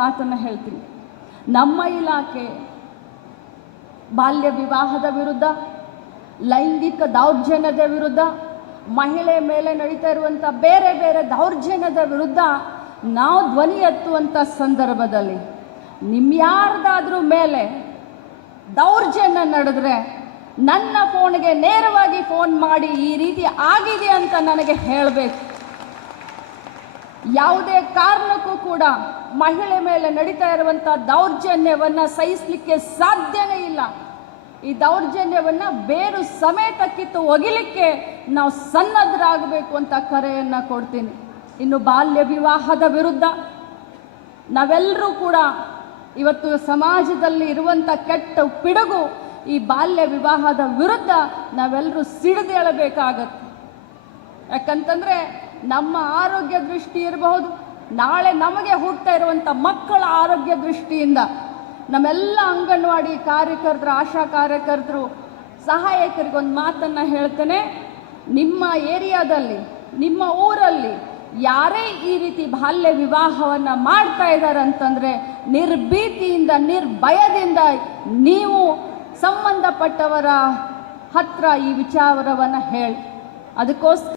ಮಾತನ್ನು ಹೇಳ್ತೀನಿ. ನಮ್ಮ ಇಲಾಖೆ ಬಾಲ್ಯ ವಿವಾಹದ ವಿರುದ್ಧ, ಲೈಂಗಿಕ ದೌರ್ಜನ್ಯದ ವಿರುದ್ಧ, ಮಹಿಳೆ ಮೇಲೆ ನಡೀತಾ ಇರುವಂಥ ಬೇರೆ ಬೇರೆ ದೌರ್ಜನ್ಯದ ವಿರುದ್ಧ ನಾವು ಧ್ವನಿ ಎತ್ತುವಂಥ ಸಂದರ್ಭದಲ್ಲಿ ನಿಮ್ಯಾರ್ದಾದ್ರೂ ಮೇಲೆ ದೌರ್ಜನ್ಯ ನಡೆದ್ರೆ ನನ್ನ ಫೋನ್ಗೆ ನೇರವಾಗಿ ಫೋನ್ ಮಾಡಿ ಈ ರೀತಿ ಆಗಿದೆ ಅಂತ ನನಗೆ ಹೇಳಬೇಕು. ಯಾವುದೇ ಕಾರಣಕ್ಕೂ ಕೂಡ ಮಹಿಳೆ ಮೇಲೆ ನಡೀತಾ ಇರುವಂಥ ದೌರ್ಜನ್ಯವನ್ನು ಸಹಿಸಲಿಕ್ಕೆ ಸಾಧ್ಯನೇ ಇಲ್ಲ. ಈ ದೌರ್ಜನ್ಯವನ್ನು ಬೇರು ಸಮೇತ ಕಿತ್ತು ಒಗಿಲಿಕ್ಕೆ ನಾವು ಸನ್ನದ್ಧರಾಗಬೇಕು ಅಂತ ಕರೆಯನ್ನು ಕೊಡ್ತೀನಿ. ಇನ್ನು ಬಾಲ್ಯ ವಿವಾಹದ ವಿರುದ್ಧ ನಾವೆಲ್ಲರೂ ಕೂಡ ಇವತ್ತು ಸಮಾಜದಲ್ಲಿ ಇರುವಂಥ ಕೆಟ್ಟ ಪಿಡುಗು ಈ ಬಾಲ್ಯ ವಿವಾಹದ ವಿರುದ್ಧ ನಾವೆಲ್ಲರೂ ಸಿಡಿದೇಳಬೇಕಾಗತ್ತೆ. ಯಾಕಂತಂದ್ರೆ ನಮ್ಮ ಆರೋಗ್ಯ ದೃಷ್ಟಿ ಇರಬಹುದು. ನಾಳೆ ನಮಗೆ ಹುಟ್ಟತಾ ಇರುವಂಥ ಮಕ್ಕಳ ಆರೋಗ್ಯ ದೃಷ್ಟಿಯಿಂದ ನಮ್ಮೆಲ್ಲ ಅಂಗನವಾಡಿ ಕಾರ್ಯಕರ್ತರು, ಆಶಾ ಕಾರ್ಯಕರ್ತರು, ಸಹಾಯಕರಿಗೊಂದು ಮಾತನ್ನು ಹೇಳ್ತೇನೆ. ನಿಮ್ಮ ಏರಿಯಾದಲ್ಲಿ, ನಿಮ್ಮ ಊರಲ್ಲಿ ಯಾರೇ ಈ ರೀತಿ ಬಾಲ್ಯ ವಿವಾಹವನ್ನು ಮಾಡ್ತಾ ಇದ್ದಾರೆ ಅಂತಂದರೆ ನಿರ್ಭೀತಿಯಿಂದ, ನಿರ್ಭಯದಿಂದ ನೀವು ಸಂಬಂಧಪಟ್ಟವರ ಹತ್ರ ಈ ವಿಚಾರವನ್ನು ಹೇಳಿ. ಅದಕ್ಕೋಸ್ಕರ